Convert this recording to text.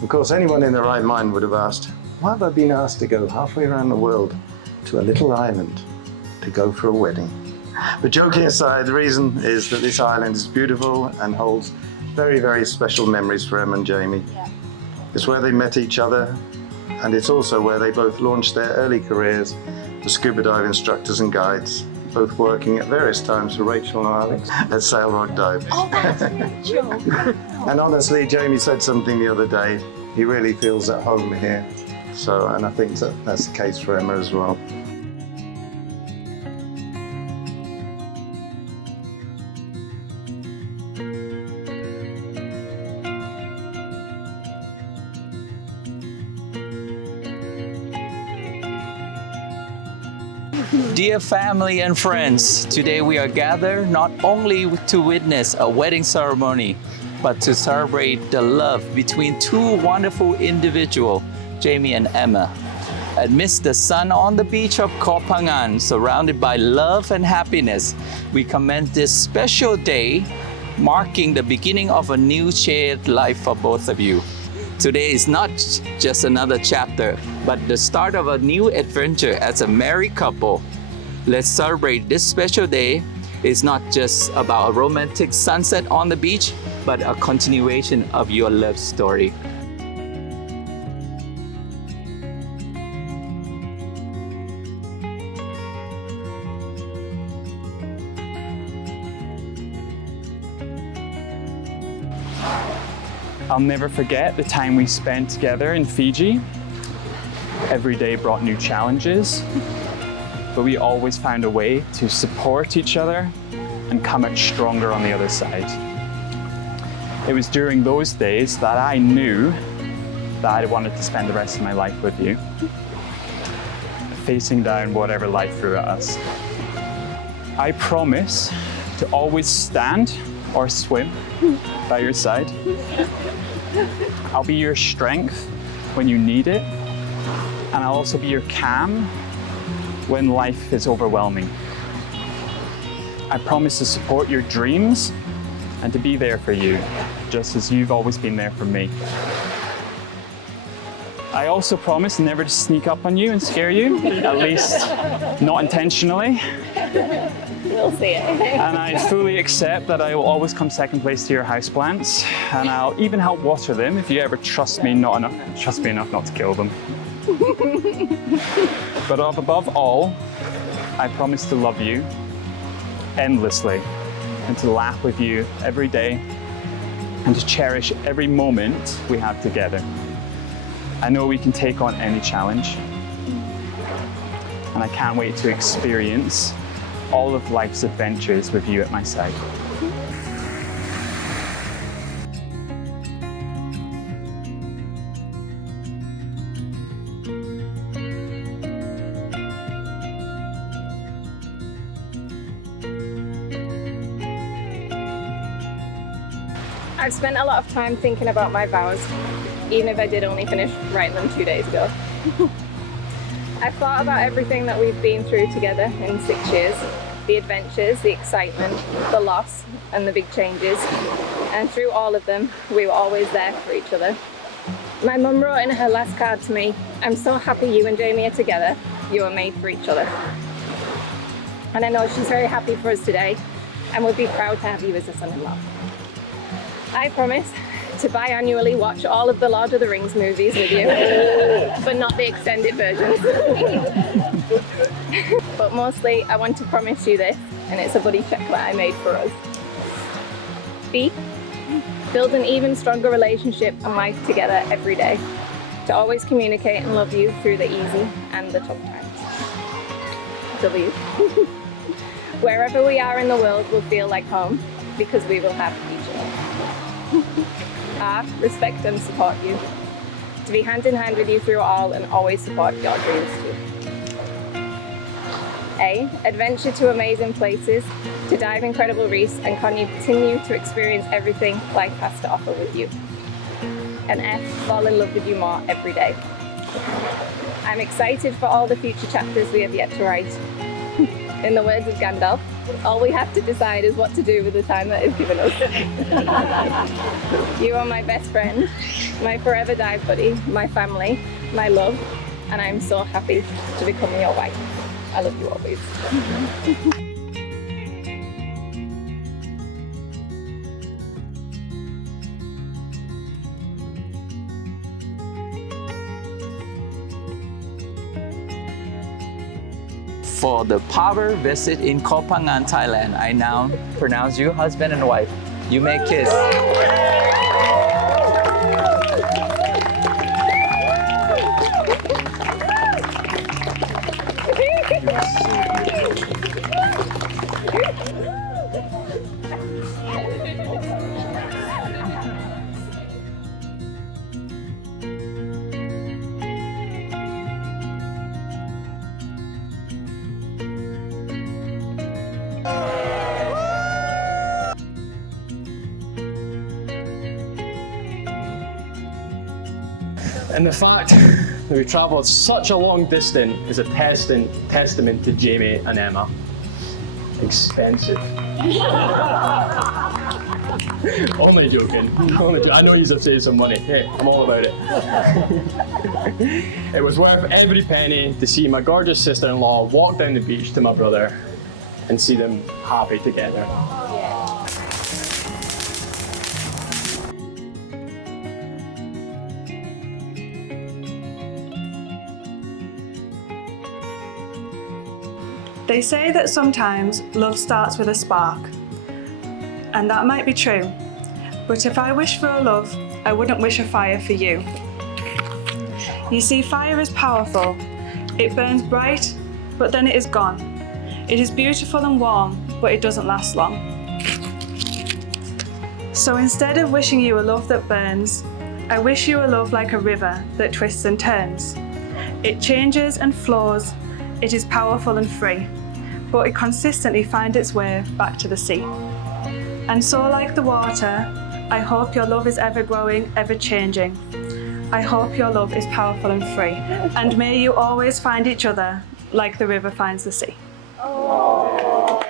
Of course, anyone in their right mind would have asked, why have I been asked to go halfway around the world to a little island to go for a wedding? But joking aside, the reason is that this island is beautiful and holds very, very special memories for Emma and Jamie. Yeah. It's where they met each other, and it's also where they both launched their early careers as scuba dive instructors and guides, both working at various times for Rachel and Alex at Sail Rock Dive. Oh, that's Rachel. And honestly, Jamie said something the other day, he really feels at home here. So, and I think that's the case for Emma as well. Dear family and friends, today we are gathered not only to witness a wedding ceremony, but to celebrate the love between two wonderful individuals, Jamie and Emma. Amidst the sun on the beach of Kohphangan, surrounded by love and happiness, we commence this special day, marking the beginning of a new shared life for both of you. Today is not just another chapter, but the start of a new adventure as a married couple. Let's celebrate this special day. It's not just about a romantic sunset on the beach, but a continuation of your love story. I'll never forget the time we spent together in Fiji. Every day brought new challenges, but we always found a way to support each other and come out stronger on the other side. It was during those days that I knew that I wanted to spend the rest of my life with you, facing down whatever life threw at us. I promise to always stand or swim by your side. I'll be your strength when you need it, and I'll also be your calm when life is overwhelming. I promise to support your dreams and to be there for you, just as you've always been there for me. I also promise never to sneak up on you and scare you, at least not intentionally. We'll see it. And I fully accept that I will always come second place to your houseplants, and I'll even help water them if you ever trust me enough not to kill them. But above all, I promise to love you endlessly and to laugh with you every day and to cherish every moment we have together. I know we can take on any challenge, and I can't wait to experience all of life's adventures with you at my side. I've spent a lot of time thinking about my vows, even if I did only finish writing them 2 days ago. I've thought about everything that we've been through together in 6 years, the adventures, the excitement, the loss, and the big changes. And through all of them, we were always there for each other. My mum wrote in her last card to me, "I'm so happy you and Jamie are together. You are made for each other." And I know she's very happy for us today, and would be proud to have you as a son-in-law. I promise to biannually watch all of the Lord of the Rings movies with you, but not the extended versions. But mostly, I want to promise you this, and it's a buddy check that I made for us. B, build an even stronger relationship and life together every day. To always communicate and love you through the easy and the tough times. W, wherever we are in the world will feel like home, because we will have each other. R, respect and support you. To be hand in hand with you through all and always support your dreams too. A, adventure to amazing places, to dive incredible reefs and continue to experience everything life has to offer with you. And F, fall in love with you more every day. I'm excited for all the future chapters we have yet to write. In the words of Gandalf, all we have to decide is what to do with the time that is given us. You are my best friend, my forever dive buddy, my family, my love, and I'm so happy to become your wife. I love you always. For the power visit in Kohphangan, Thailand, I now pronounce you husband and wife. You may kiss. And the fact that we travelled such a long distance is a testament to Jamie and Emma. Expensive. Only joking. I know you've saved some money. Hey, I'm all about it. It was worth every penny to see my gorgeous sister-in-law walk down the beach to my brother and see them happy together. They say that sometimes love starts with a spark, and that might be true, but if I wish for a love, I wouldn't wish a fire for you. You see, fire is powerful. It burns bright, but then it is gone. It is beautiful and warm, but it doesn't last long. So instead of wishing you a love that burns, I wish you a love like a river that twists and turns. It changes and flows. It is powerful and free, but it consistently finds its way back to the sea. And so, like the water, I hope your love is ever growing, ever changing. I hope your love is powerful and free, and may you always find each other like the river finds the sea. Oh.